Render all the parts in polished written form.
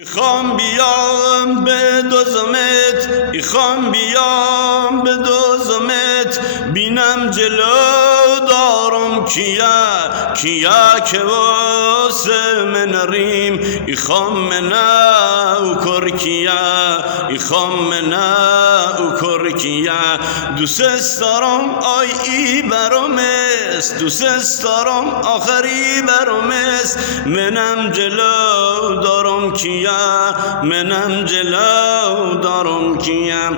میخوام بیام به دوزمت، میخوام بیام به دوزمت، بینم جلو دارم کیا که واسه من ریم، میخوام منه و کرکیا، میخوام منه و کرکیا. دوست دارم آی ای برامست، دوست دارم آخری برامست، منم جلو دارم کیا، منم جلو دارم کیا.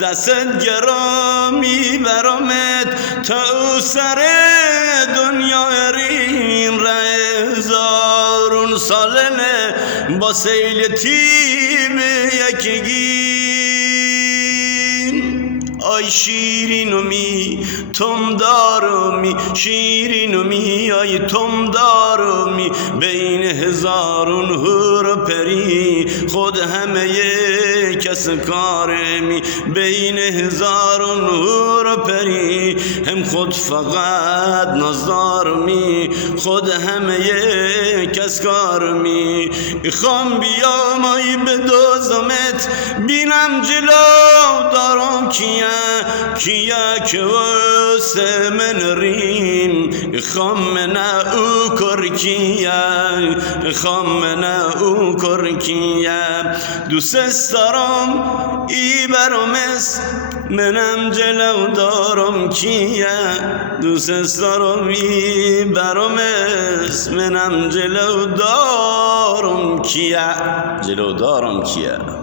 دست گرامی برامت تا سر دنیا ریم، هزارون سالنه با سیل تیم یکگین. آی شیرینومی تم دارمی، شیرینومی آی تم دارمی، بین هزارون هور پری خود همه کس کارمی، بین هزارون هور پری هم خود فقط نزدارمی، خود همه کس کارمی. میخوام بیام آی به دوزمت، بینم جلو دارم کیا که واسه من ریم، میخوام منه او کرکیا، میخوام منه او کرکیا. دوست دارم ای برامست، منم جلو دارم کیا، دوست دارم ای برامست، منم جلو دارم کیا، جلو دارم کیا.